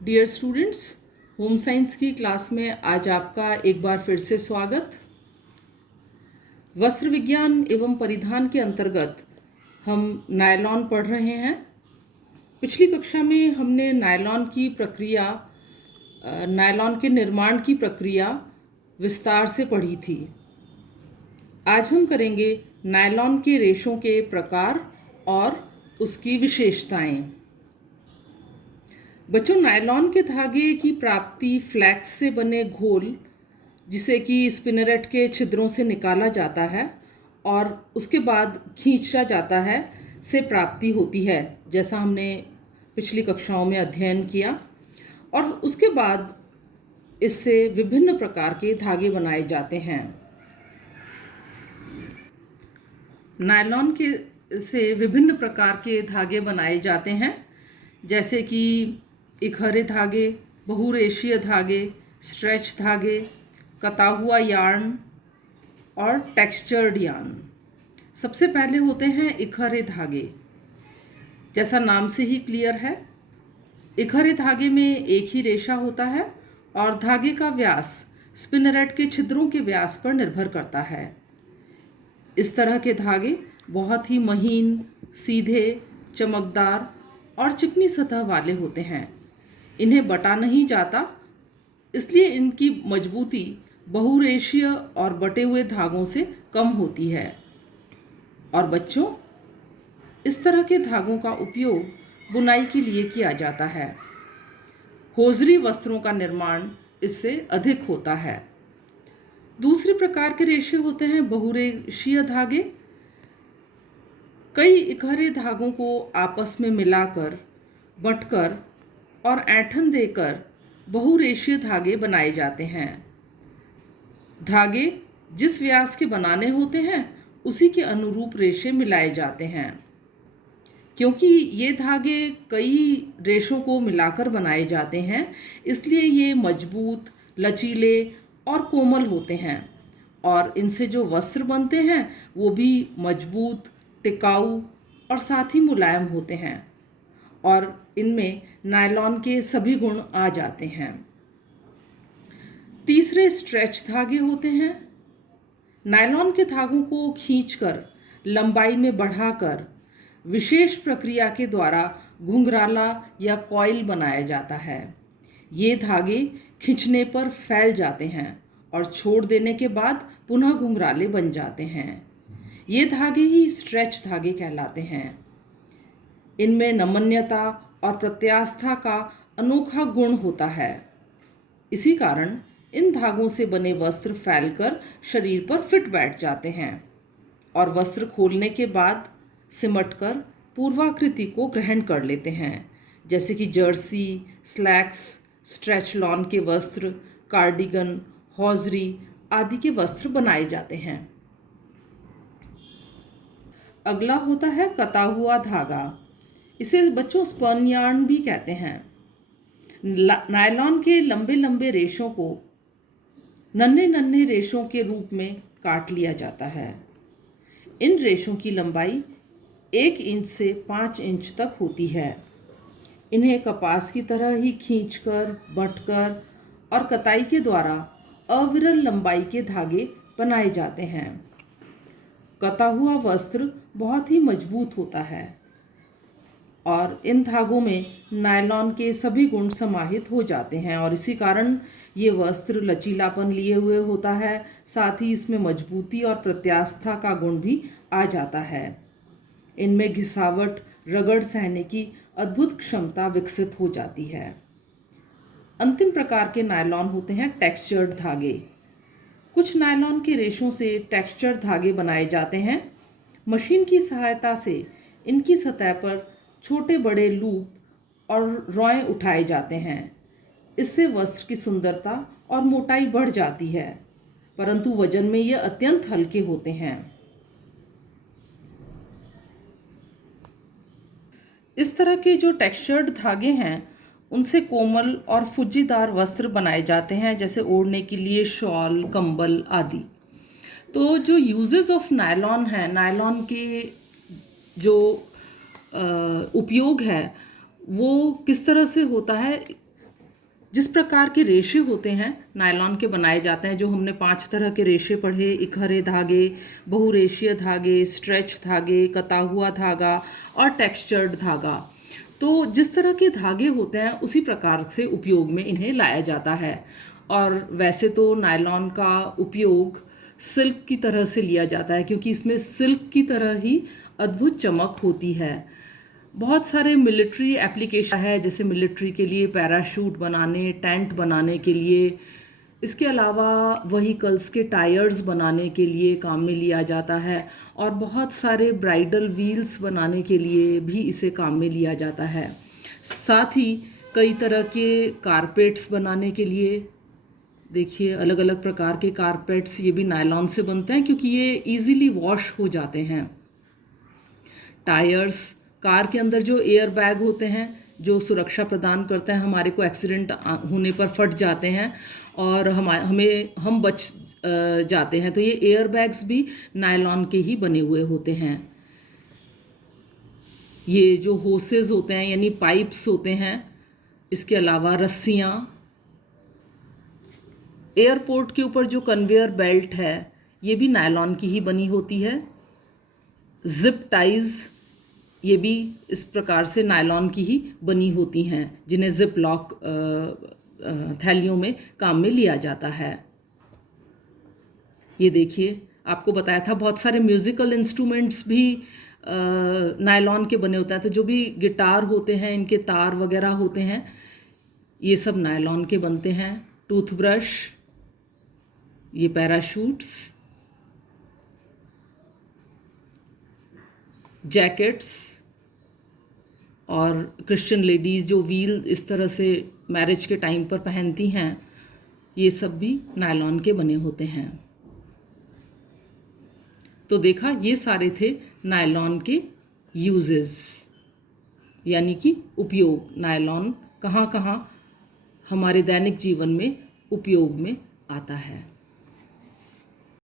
Dear students, home science की class में आज आपका एक बार फिर से स्वागत। वस्त्र विज्ञान एवं परिधान के अंतर्गत हम नायलॉन पढ़ रहे हैं। पिछली कक्षा में हमने नायलॉन के निर्माण की प्रक्रिया विस्तार से पढ़ी थी। आज हम करेंगे नायलॉन के रेशों के प्रकार और उसकी विशेषताएं। बच्चों, नायलॉन के धागे की प्राप्ति फ्लैक्स से बने घोल, जिसे कि स्पिनरेट के छिद्रों से निकाला जाता है और उसके बाद खींचा जाता है, से प्राप्ति होती है, जैसा हमने पिछली कक्षाओं में अध्ययन किया। और उसके बाद इससे विभिन्न प्रकार के धागे बनाए जाते हैं। नायलॉन के से विभिन्न प्रकार के धागे बनाए जाते हैं, जैसे कि इकहरे धागे, बहुरेशीय धागे, स्ट्रेच धागे, कता हुआ यार्न और टेक्सचर्ड यार्न। सबसे पहले होते हैं इकहरे धागे। जैसा नाम से ही क्लियर है, इकहरे धागे में एक ही रेशा होता है और धागे का व्यास स्पिनरेट के छिद्रों के व्यास पर निर्भर करता है। इस तरह के धागे बहुत ही महीन, सीधे, चमकदार और चिकनी सतह वाले होते हैं। इन्हें बटा नहीं जाता, इसलिए इनकी मजबूती बहुरेशीय और बटे हुए धागों से कम होती है। और बच्चों, इस तरह के धागों का उपयोग बुनाई के लिए किया जाता है। होजरी वस्त्रों का निर्माण इससे अधिक होता है। दूसरे प्रकार के रेशे होते हैं बहुरेशीय धागे। कई इकहरे धागों को आपस में मिलाकर, बंटकर और ऐंठन देकर बहुरेशीय धागे बनाए जाते हैं। धागे जिस व्यास के बनाने होते हैं, उसी के अनुरूप रेशे मिलाए जाते हैं। क्योंकि ये धागे कई रेशों को मिलाकर बनाए जाते हैं, इसलिए ये मजबूत, लचीले और कोमल होते हैं। और इनसे जो वस्त्र बनते हैं वो भी मजबूत, टिकाऊ और साथ ही मुलायम होते हैं। और इनमें नायलॉन के सभी गुण आ जाते हैं। तीसरे स्ट्रेच धागे होते हैं। नायलॉन के धागों को खींचकर, लंबाई में बढ़ाकर विशेष प्रक्रिया के द्वारा घुंघराला या कॉइल बनाया जाता है। ये धागे खींचने पर फैल जाते हैं और छोड़ देने के बाद पुनः घुंघराले बन जाते हैं। ये धागे ही स्ट्रेच धागे कहलाते हैं। इनमें नमनीयता और प्रत्यास्था का अनोखा गुण होता है। इसी कारण इन धागों से बने वस्त्र फैलकर शरीर पर फिट बैठ जाते हैं और वस्त्र खोलने के बाद सिमटकर पूर्वाकृति को ग्रहण कर लेते हैं, जैसे कि जर्सी, स्लैक्स, स्ट्रेच लॉन के वस्त्र, कार्डिगन, हौजरी आदि के वस्त्र बनाए जाते हैं। अगला होता है कता हुआ धागा। इसे बच्चों स्पन यार्न भी कहते हैं। नायलॉन के लंबे लंबे रेशों को नन्हे नन्हे रेशों के रूप में काट लिया जाता है। इन रेशों की लंबाई 1 इंच से 5 इंच तक होती है। इन्हें कपास की तरह ही खींचकर, बंटकर और कताई के द्वारा अविरल लंबाई के धागे बनाए जाते हैं। कता हुआ वस्त्र बहुत ही मजबूत होता है और इन धागों में नायलॉन के सभी गुण समाहित हो जाते हैं और इसी कारण ये वस्त्र लचीलापन लिए हुए होता है। साथ ही इसमें मजबूती और प्रत्यास्था का गुण भी आ जाता है। इनमें घिसावट, रगड़ सहने की अद्भुत क्षमता विकसित हो जाती है। अंतिम प्रकार के नायलॉन होते हैं टेक्सचर्ड धागे। कुछ नायलॉन के रेशों से टेक्सचर्ड धागे बनाए जाते हैं। मशीन की सहायता से इनकी सतह पर छोटे बड़े लूप और रॉय उठाए जाते हैं। इससे वस्त्र की सुंदरता और मोटाई बढ़ जाती है, परंतु वजन में ये अत्यंत हल्के होते हैं। इस तरह के जो टेक्सचर्ड धागे हैं, उनसे कोमल और फुज्जीदार वस्त्र बनाए जाते हैं, जैसे ओढ़ने के लिए शॉल, कंबल आदि। तो जो यूजेस ऑफ नायलॉन है, नायलॉन के जो उपयोग है वो किस तरह से होता है, जिस प्रकार के रेशे होते हैं नायलॉन के बनाए जाते हैं, जो हमने 5 तरह के रेशे पढ़े, इकहरे धागे, बहुरेशीय धागे, स्ट्रेच धागे, कता हुआ धागा और टेक्सचर्ड धागा। तो जिस तरह के धागे होते हैं उसी प्रकार से उपयोग में इन्हें लाया जाता है। और वैसे तो नायलॉन का उपयोग सिल्क की तरह से लिया जाता है, क्योंकि इसमें सिल्क की तरह ही अद्भुत चमक होती है। बहुत सारे मिलिट्री एप्लीकेशन है, जैसे मिलिट्री के लिए पैराशूट बनाने, टेंट बनाने के लिए, इसके अलावा व्हीकल्स के टायर्स बनाने के लिए काम में लिया जाता है, और बहुत सारे ब्राइडल व्हील्स बनाने के लिए भी इसे काम में लिया जाता है। साथ ही कई तरह के कारपेट्स बनाने के लिए, देखिए अलग अलग प्रकार के कारपेट्स, ये भी नायलॉन से बनते हैं क्योंकि ये इजीली वॉश हो जाते हैं। टायर्स, कार के अंदर जो एयर बैग होते हैं जो सुरक्षा प्रदान करते हैं, हमारे को एक्सीडेंट होने पर फट जाते हैं और हम बच जाते हैं, तो ये एयर बैग्स भी नायलॉन के ही बने हुए होते हैं। ये जो होसेस होते हैं यानी पाइप्स होते हैं, इसके अलावा रस्सियाँ, एयरपोर्ट के ऊपर जो कन्वेयर बेल्ट है ये भी नायलॉन की ही बनी होती है। जिप टाइज ये भी इस प्रकार से नायलॉन की ही बनी होती हैं, जिन्हें जिप लॉक थैलियों में काम में लिया जाता है। ये देखिए आपको बताया था बहुत सारे म्यूज़िकल इंस्ट्रूमेंट्स भी नायलॉन के बने होते हैं। तो जो भी गिटार होते हैं, इनके तार वगैरह होते हैं, ये सब नायलॉन के बनते हैं। टूथब्रश, ये पैराशूट्स, जैकेट्स, और क्रिश्चियन लेडीज़ जो व्हील इस तरह से मैरिज के टाइम पर पहनती हैं, ये सब भी नायलॉन के बने होते हैं। तो देखा, ये सारे थे नायलॉन के यूजेस, यानी कि उपयोग। नायलॉन कहाँ कहाँ हमारे दैनिक जीवन में उपयोग में आता है।